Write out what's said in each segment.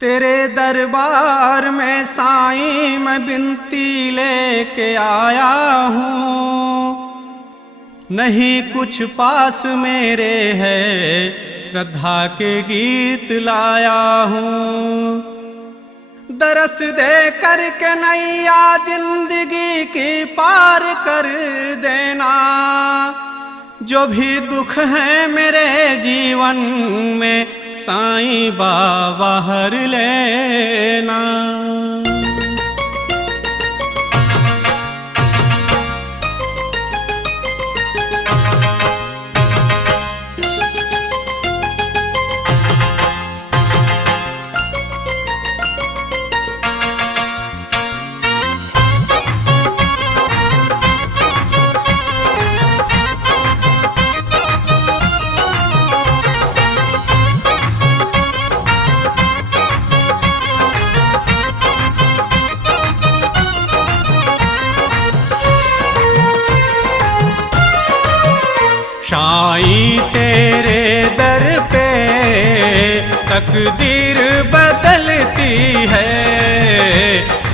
तेरे दरबार में साईं मैं बिनती लेके आया हूँ, नहीं कुछ पास मेरे है श्रद्धा के गीत लाया हूँ। दरस दे करके नैया जिंदगी की पार कर देना, जो भी दुख है मेरे जीवन में साईं बाबा हर लेना। साईं तेरे दर पे तकदीर बदलती है,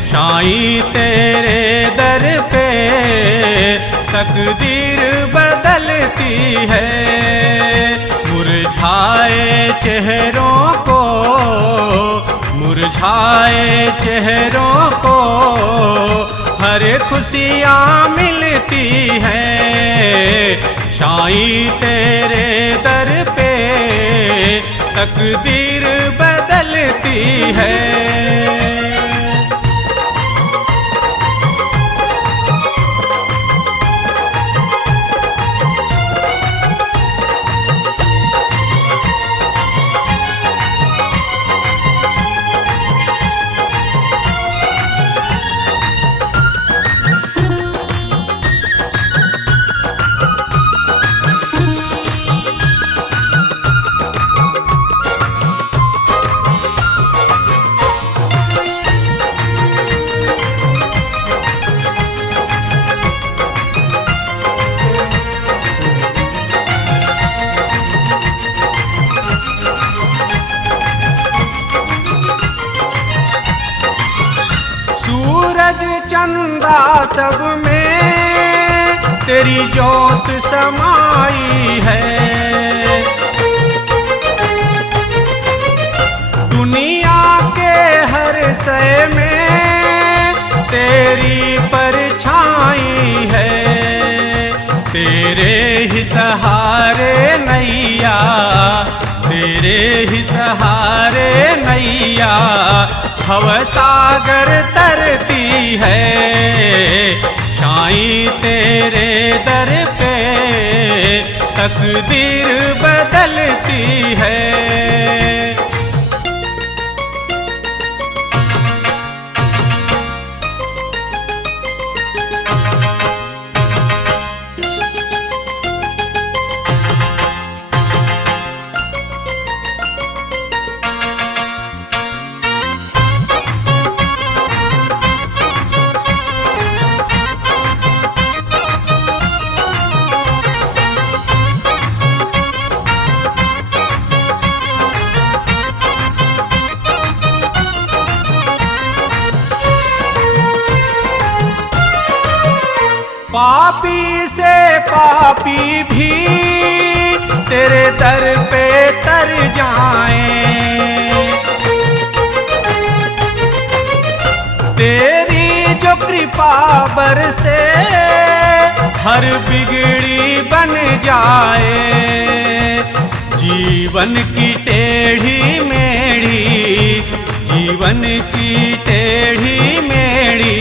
साईं तेरे दर पे तकदीर बदलती है। मुरझाए चेहरों को, मुरझाए चेहरों को हर खुशियाँ मिलती है। साईं तेरे दर पे तकदीर बदलती है। सूरज चंदा सब में तेरी जोत समाई है। दुनिया के हर शय में तेरी परछाई है। तेरे ही सहारे नैया, तेरे ही सहारे नैया भव सागर तरती है। साईं तेरे दर पे तकदीर बदलती है। पापी से पापी भी तेरे दर पे तर जाएं। तेरी जो कृपा बरसे हर बिगड़ी बन जाए। जीवन की टेढ़ी मेढ़ी, जीवन की टेढ़ी मेढ़ी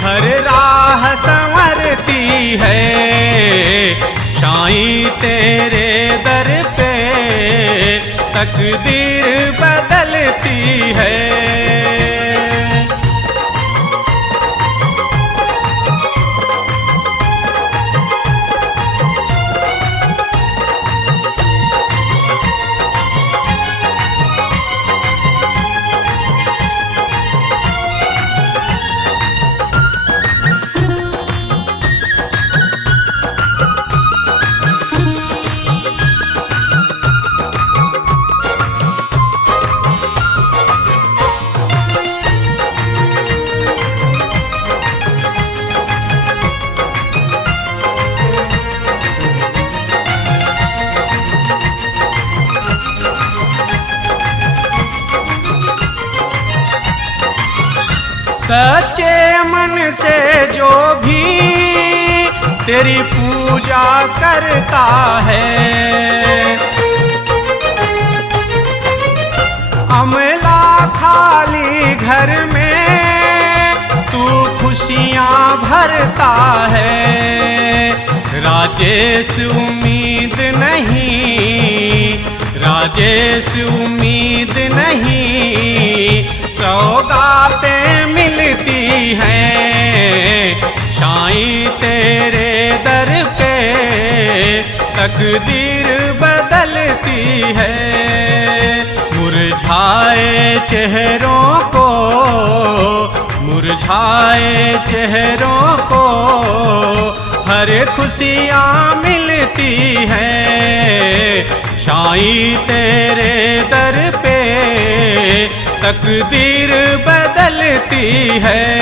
हर राह संवरती है। साईं तेरे दर पे तकदीर बदलती है। सच्चे मन से जो भी तेरी पूजा करता है, अमला खाली घर में तू खुशियाँ भरता है। राजेश उम्मीद नहीं, राजेश उम्मीद नहीं, सौगातें मिलती हैं साईं तेरे दर पे, तकदीर बदलती है। मुरझाए चेहरों को, मुरझाए चेहरों को हर खुशियाँ मिलती हैं साईं तेरे दर पे, तकदीर बदलती है।